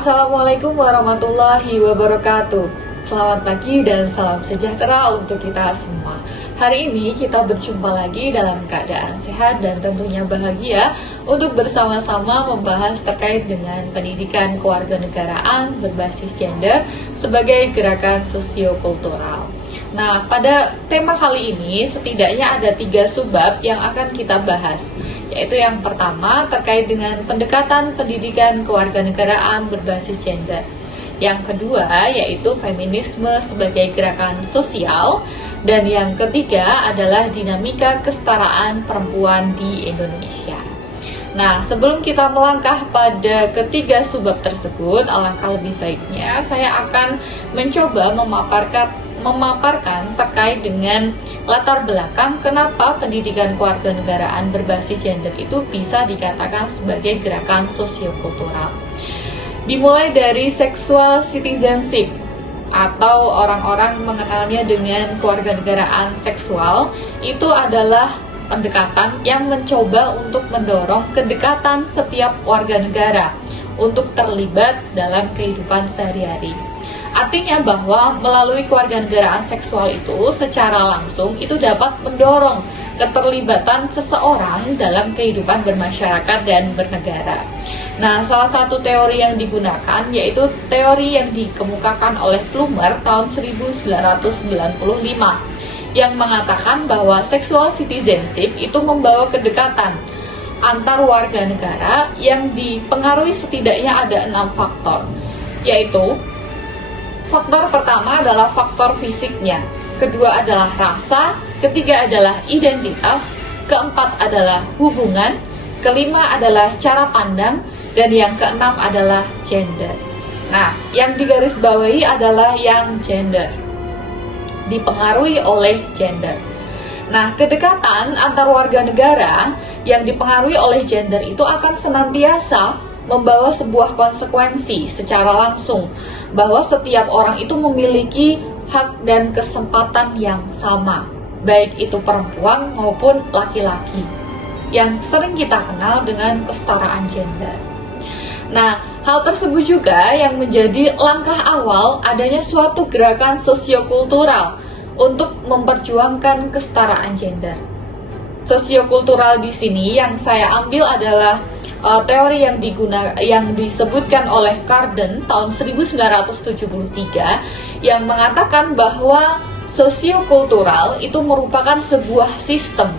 Assalamualaikum warahmatullahi wabarakatuh. Selamat pagi dan salam sejahtera untuk kita semua. Hari ini kita berjumpa lagi dalam keadaan sehat dan tentunya bahagia untuk bersama-sama membahas terkait dengan pendidikan kewarganegaraan berbasis gender sebagai gerakan sosiokultural. Nah, pada tema kali ini setidaknya ada 3 subbab yang akan kita bahas, yaitu yang pertama terkait dengan pendekatan pendidikan kewarganegaraan berbasis gender. Yang kedua yaitu feminisme sebagai gerakan sosial. Dan yang ketiga adalah dinamika kesetaraan perempuan di Indonesia. Nah, sebelum kita melangkah pada ketiga subbab tersebut, alangkah lebih baiknya saya akan mencoba memaparkan terkait dengan latar belakang kenapa pendidikan kewarganegaraan berbasis gender itu bisa dikatakan sebagai gerakan sosiokultural. Dimulai dari sexual citizenship atau orang-orang mengenalnya dengan kewarganegaraan seksual, itu adalah pendekatan yang mencoba untuk mendorong kedekatan setiap warga negara untuk terlibat dalam kehidupan sehari-hari. Artinya bahwa melalui kewarganegaraan seksual itu secara langsung itu dapat mendorong keterlibatan seseorang dalam kehidupan bermasyarakat dan bernegara. Nah, salah satu teori yang digunakan yaitu teori yang dikemukakan oleh Plummer tahun 1995 yang mengatakan bahwa sexual citizenship itu membawa kedekatan antar warga negara yang dipengaruhi setidaknya ada 6 faktor, yaitu faktor pertama adalah faktor fisiknya, kedua adalah rasa, ketiga adalah identitas, keempat adalah hubungan, kelima adalah cara pandang, dan yang keenam adalah gender. Nah, yang digarisbawahi adalah yang gender, dipengaruhi oleh gender. Nah, kedekatan antar warga negara yang dipengaruhi oleh gender itu akan senantiasa membawa sebuah konsekuensi secara langsung bahwa setiap orang itu memiliki hak dan kesempatan yang sama, baik itu perempuan maupun laki-laki, yang sering kita kenal dengan kesetaraan gender. Nah, hal tersebut juga yang menjadi langkah awal adanya suatu gerakan sosiokultural untuk memperjuangkan kesetaraan gender. Sosiokultural di sini yang saya ambil adalah teori yang disebutkan oleh Carden tahun 1973 yang mengatakan bahwa sosiokultural itu merupakan sebuah sistem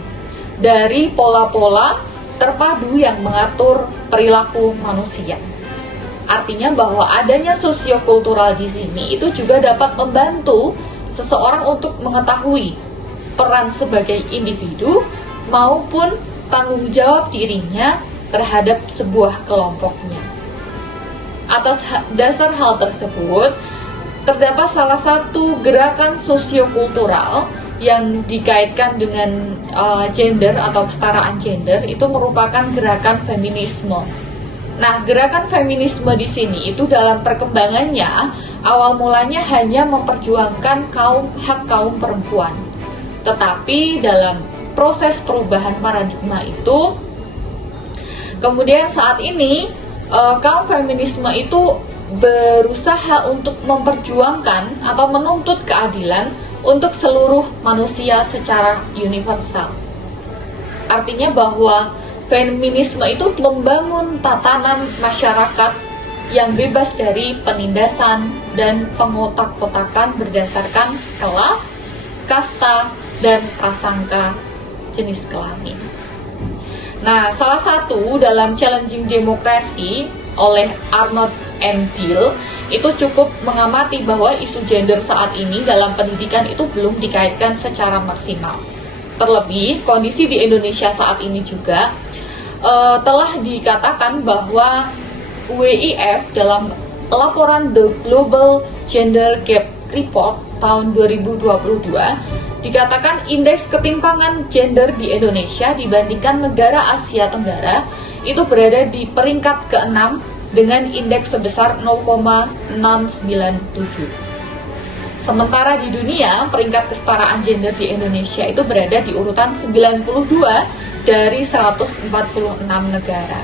dari pola-pola terpadu yang mengatur perilaku manusia. Artinya bahwa adanya sosiokultural di sini itu juga dapat membantu seseorang untuk mengetahui peran sebagai individu maupun tanggung jawab dirinya terhadap sebuah kelompoknya. Atas dasar hal tersebut, terdapat salah satu gerakan sosiokultural yang dikaitkan dengan gender atau kesetaraan gender itu merupakan gerakan feminisme. Nah, gerakan feminisme di sini itu dalam perkembangannya awal mulanya hanya memperjuangkan hak kaum perempuan. Tetapi dalam proses perubahan paradigma itu kemudian saat ini kaum feminisme itu berusaha untuk memperjuangkan atau menuntut keadilan untuk seluruh manusia secara universal. Artinya bahwa feminisme itu membangun tatanan masyarakat yang bebas dari penindasan dan pengotak-kotakan berdasarkan kelas, kasta, dan prasangka jenis kelamin. Nah, salah satu dalam Challenging Democracy oleh Arnold M. Deal itu cukup mengamati bahwa isu gender saat ini dalam pendidikan itu belum dikaitkan secara maksimal. Terlebih, kondisi di Indonesia saat ini juga telah dikatakan bahwa WIF dalam laporan The Global Gender Gap Report tahun 2022 dikatakan indeks ketimpangan gender di Indonesia dibandingkan negara Asia Tenggara itu berada di peringkat ke-6 dengan indeks sebesar 0,697. Sementara di dunia, peringkat kesetaraan gender di Indonesia itu berada di urutan 92 dari 146 negara.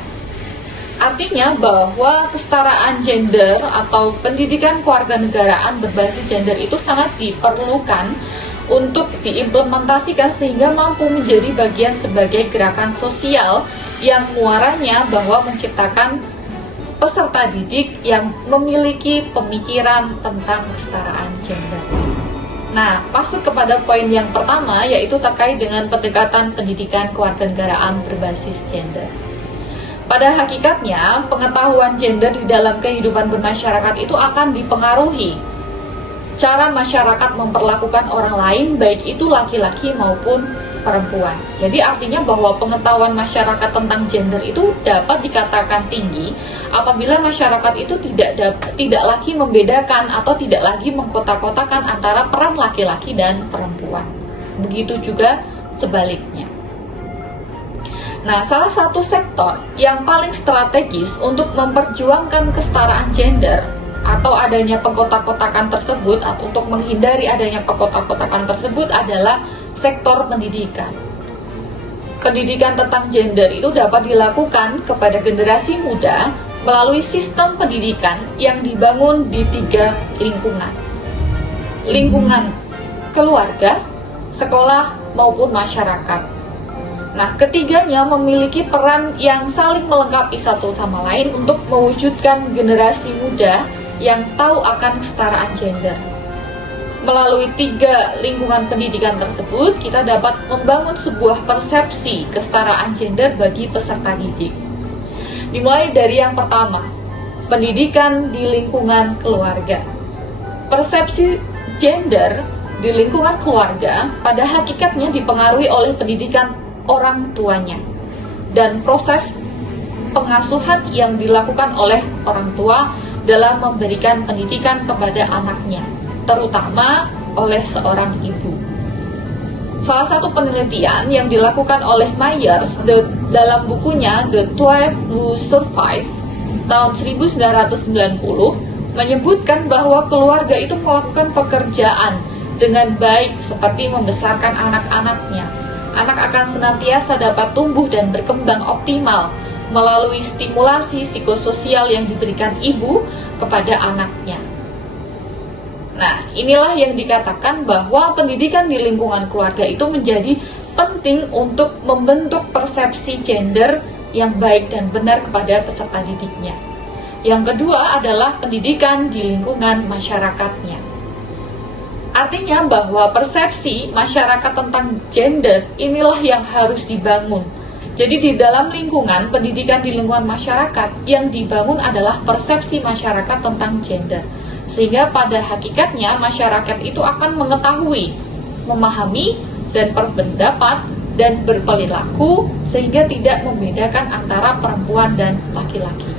Artinya bahwa kesetaraan gender atau pendidikan kewarganegaraan berbasis gender itu sangat diperlukan untuk diimplementasikan sehingga mampu menjadi bagian sebagai gerakan sosial yang muaranya bahwa menciptakan peserta didik yang memiliki pemikiran tentang kesetaraan gender. Nah, masuk kepada poin yang pertama, yaitu terkait dengan pendekatan pendidikan kewarganegaraan berbasis gender. Pada hakikatnya, pengetahuan gender di dalam kehidupan bermasyarakat itu akan dipengaruhi cara masyarakat memperlakukan orang lain, baik itu laki-laki maupun perempuan. Jadi artinya bahwa pengetahuan masyarakat tentang gender itu dapat dikatakan tinggi apabila masyarakat itu tidak lagi membedakan atau tidak lagi mengkotak-kotakan antara peran laki-laki dan perempuan. Begitu juga sebaliknya. Nah, salah satu sektor yang paling strategis untuk memperjuangkan kesetaraan gender atau adanya pengkotak-kotakan tersebut, atau untuk menghindari adanya pengkotak-kotakan tersebut adalah sektor pendidikan. Pendidikan tentang gender itu dapat dilakukan kepada generasi muda melalui sistem pendidikan yang dibangun di 3 lingkungan. Lingkungan keluarga, sekolah, maupun masyarakat. Nah, ketiganya memiliki peran yang saling melengkapi satu sama lain untuk mewujudkan generasi muda yang tahu akan kesetaraan gender. Melalui 3 lingkungan pendidikan tersebut, kita dapat membangun sebuah persepsi kesetaraan gender bagi peserta didik. Dimulai dari yang pertama, pendidikan di lingkungan keluarga. Persepsi gender di lingkungan keluarga pada hakikatnya dipengaruhi oleh pendidikan orang tuanya dan proses pengasuhan yang dilakukan oleh orang tua dalam memberikan pendidikan kepada anaknya, terutama oleh seorang ibu. Salah satu penelitian yang dilakukan oleh Myers dalam bukunya The 12 Who Survive tahun 1990 menyebutkan bahwa keluarga itu melakukan pekerjaan dengan baik seperti membesarkan anak-anaknya. Anak akan senantiasa dapat tumbuh dan berkembang optimal melalui stimulasi psikososial yang diberikan ibu kepada anaknya. Nah, inilah yang dikatakan bahwa pendidikan di lingkungan keluarga itu menjadi penting untuk membentuk persepsi gender yang baik dan benar kepada peserta didiknya. Yang kedua adalah pendidikan di lingkungan masyarakatnya. Artinya bahwa persepsi masyarakat tentang gender inilah yang harus dibangun. Jadi di dalam lingkungan, pendidikan di lingkungan masyarakat yang dibangun adalah persepsi masyarakat tentang gender. Sehingga pada hakikatnya masyarakat itu akan mengetahui, memahami, dan berpendapat dan berperilaku sehingga tidak membedakan antara perempuan dan laki-laki.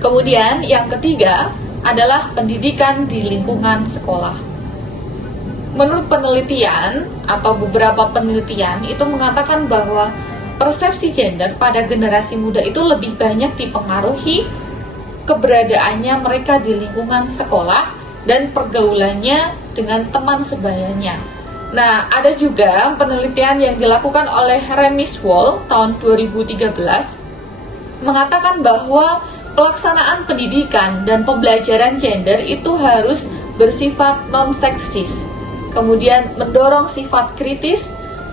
Kemudian yang ketiga adalah pendidikan di lingkungan sekolah. Menurut penelitian atau beberapa penelitian itu mengatakan bahwa persepsi gender pada generasi muda itu lebih banyak dipengaruhi keberadaannya mereka di lingkungan sekolah dan pergaulannya dengan teman sebayanya. Nah, ada juga penelitian yang dilakukan oleh Remis Wall tahun 2013 mengatakan bahwa pelaksanaan pendidikan dan pembelajaran gender itu harus bersifat non-seksis. Kemudian mendorong sifat kritis,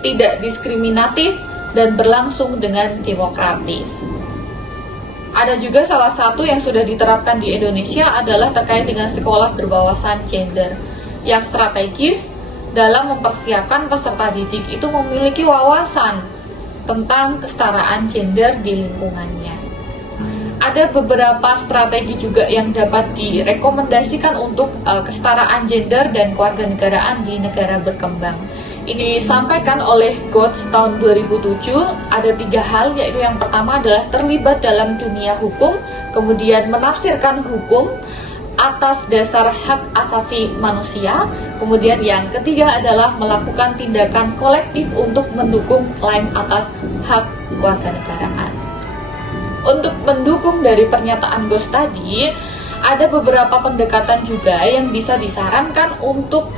tidak diskriminatif, dan berlangsung dengan demokratis. Ada juga salah satu yang sudah diterapkan di Indonesia adalah terkait dengan sekolah berwawasan gender yang strategis dalam mempersiapkan peserta didik itu memiliki wawasan tentang kesetaraan gender di lingkungannya. Ada beberapa strategi juga yang dapat direkomendasikan untuk kesetaraan gender dan kewarganegaraan di negara berkembang. Ini disampaikan oleh Gotts tahun 2007. Ada 3 hal, yaitu yang pertama adalah terlibat dalam dunia hukum, kemudian menafsirkan hukum atas dasar hak asasi manusia, kemudian yang ketiga adalah melakukan tindakan kolektif untuk mendukung klaim atas hak kewarganegaraan. Untuk mendukung dari pernyataan Gotts tadi, ada beberapa pendekatan juga yang bisa disarankan untuk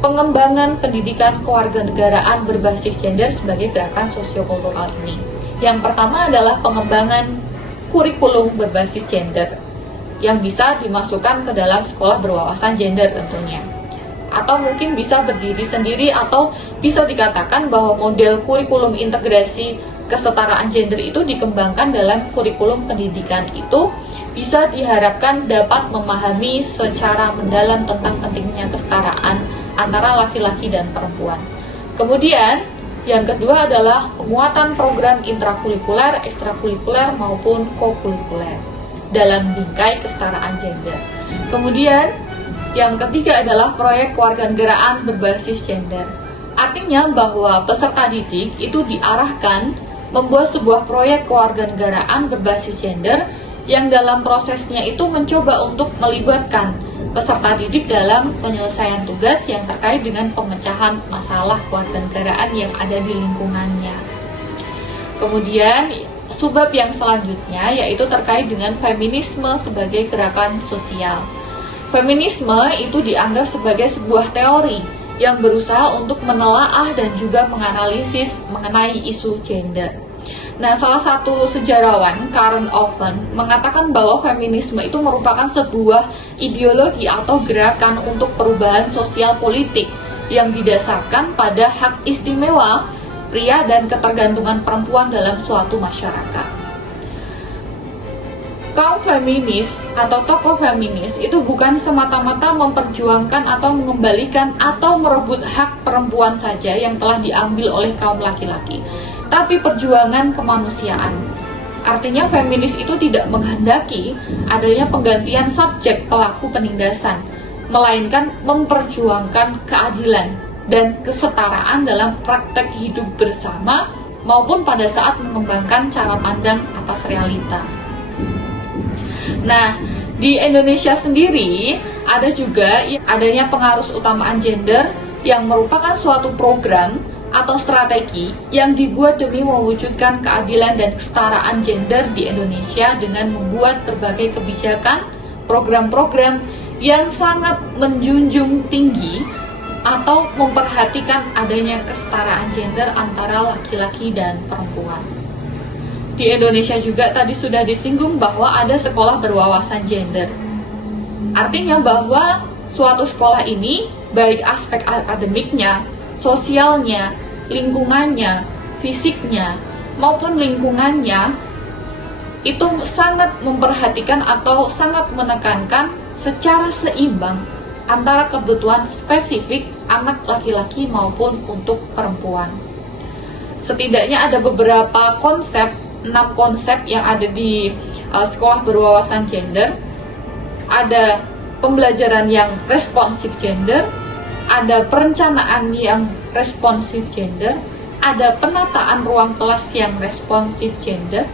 pengembangan pendidikan kewarganegaraan berbasis gender sebagai gerakan sosiokultural ini. Yang pertama adalah pengembangan kurikulum berbasis gender yang bisa dimasukkan ke dalam sekolah berwawasan gender tentunya. Atau mungkin bisa berdiri sendiri, atau bisa dikatakan bahwa model kurikulum integrasi kesetaraan gender itu dikembangkan dalam kurikulum pendidikan itu bisa diharapkan dapat memahami secara mendalam tentang pentingnya kesetaraan antara laki-laki dan perempuan. Kemudian yang kedua adalah penguatan program intrakurikuler, ekstrakurikuler maupun kokurikuler dalam bingkai kesetaraan gender. Kemudian yang ketiga adalah proyek kewarganegaraan berbasis gender. Artinya bahwa peserta didik itu diarahkan membuat sebuah proyek kewarganegaraan berbasis gender yang dalam prosesnya itu mencoba untuk melibatkan peserta didik dalam penyelesaian tugas yang terkait dengan pemecahan masalah kewarganegaraan yang ada di lingkungannya. Kemudian subbab yang selanjutnya yaitu terkait dengan feminisme sebagai gerakan sosial. Feminisme itu dianggap sebagai sebuah teori yang berusaha untuk menelaah dan juga menganalisis mengenai isu gender. Nah, salah satu sejarawan, Karen Owen, mengatakan bahwa feminisme itu merupakan sebuah ideologi atau gerakan untuk perubahan sosial politik yang didasarkan pada hak istimewa pria dan ketergantungan perempuan dalam suatu masyarakat. Kaum feminis atau tokoh feminis itu bukan semata-mata memperjuangkan atau mengembalikan atau merebut hak perempuan saja yang telah diambil oleh kaum laki-laki, tapi perjuangan kemanusiaan. Artinya feminis itu tidak menghendaki adanya penggantian subjek pelaku penindasan, melainkan memperjuangkan keadilan dan kesetaraan dalam praktek hidup bersama maupun pada saat mengembangkan cara pandang atas realita. Nah, di Indonesia sendiri ada juga adanya pengarus utamaan gender yang merupakan suatu program atau strategi yang dibuat demi mewujudkan keadilan dan kesetaraan gender di Indonesia dengan membuat berbagai kebijakan, program-program yang sangat menjunjung tinggi atau memperhatikan adanya kesetaraan gender antara laki-laki dan perempuan. Di Indonesia juga tadi sudah disinggung bahwa ada sekolah berwawasan gender. Artinya bahwa suatu sekolah ini baik aspek akademiknya, sosialnya, lingkungannya, fisiknya, maupun lingkungannya itu sangat memperhatikan atau sangat menekankan secara seimbang antara kebutuhan spesifik anak laki-laki maupun untuk perempuan. Setidaknya ada beberapa konsep, 6 konsep yang ada di sekolah berwawasan gender. Ada pembelajaran yang responsif gender, ada perencanaan yang responsif gender, ada penataan ruang kelas yang responsif gender,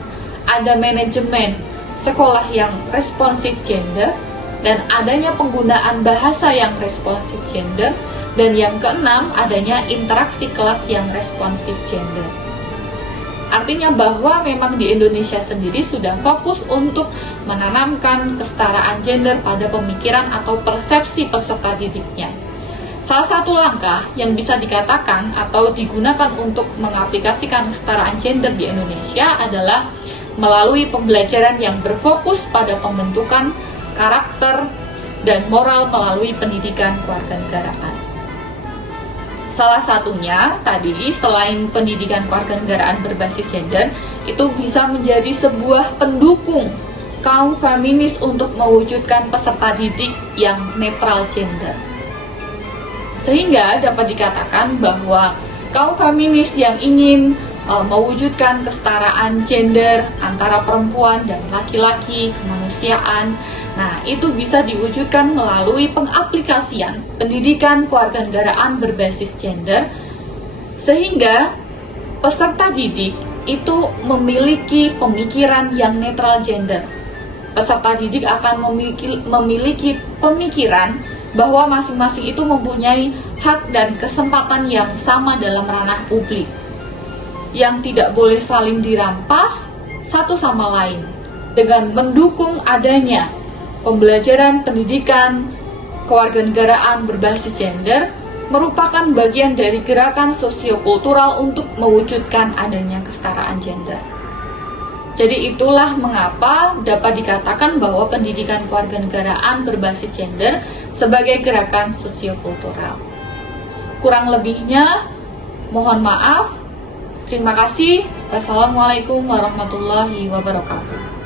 ada manajemen sekolah yang responsif gender, dan adanya penggunaan bahasa yang responsif gender, dan yang keenam adanya interaksi kelas yang responsif gender. Artinya bahwa memang di Indonesia sendiri sudah fokus untuk menanamkan kesetaraan gender pada pemikiran atau persepsi peserta didiknya. Salah satu langkah yang bisa dikatakan atau digunakan untuk mengaplikasikan kesetaraan gender di Indonesia adalah melalui pembelajaran yang berfokus pada pembentukan karakter dan moral melalui pendidikan kewarganegaraan. Salah satunya tadi, selain pendidikan kewarganegaraan berbasis gender, itu bisa menjadi sebuah pendukung kaum feminis untuk mewujudkan peserta didik yang netral gender. Sehingga dapat dikatakan bahwa kaum feminis yang ingin mewujudkan kesetaraan gender antara perempuan dan laki-laki, kemanusiaan, nah itu bisa diwujudkan melalui pengaplikasian pendidikan kewarganegaraan berbasis gender, sehingga peserta didik itu memiliki pemikiran yang netral gender. Peserta didik akan memiliki pemikiran bahwa masing-masing itu mempunyai hak dan kesempatan yang sama dalam ranah publik, yang tidak boleh saling dirampas satu sama lain, dengan mendukung adanya pembelajaran pendidikan kewarganegaraan berbasis gender merupakan bagian dari gerakan sosiokultural untuk mewujudkan adanya kesetaraan gender. Jadi itulah mengapa dapat dikatakan bahwa pendidikan kewarganegaraan berbasis gender sebagai gerakan sosiokultural. Kurang lebihnya, mohon maaf. Terima kasih. Wassalamualaikum warahmatullahi wabarakatuh.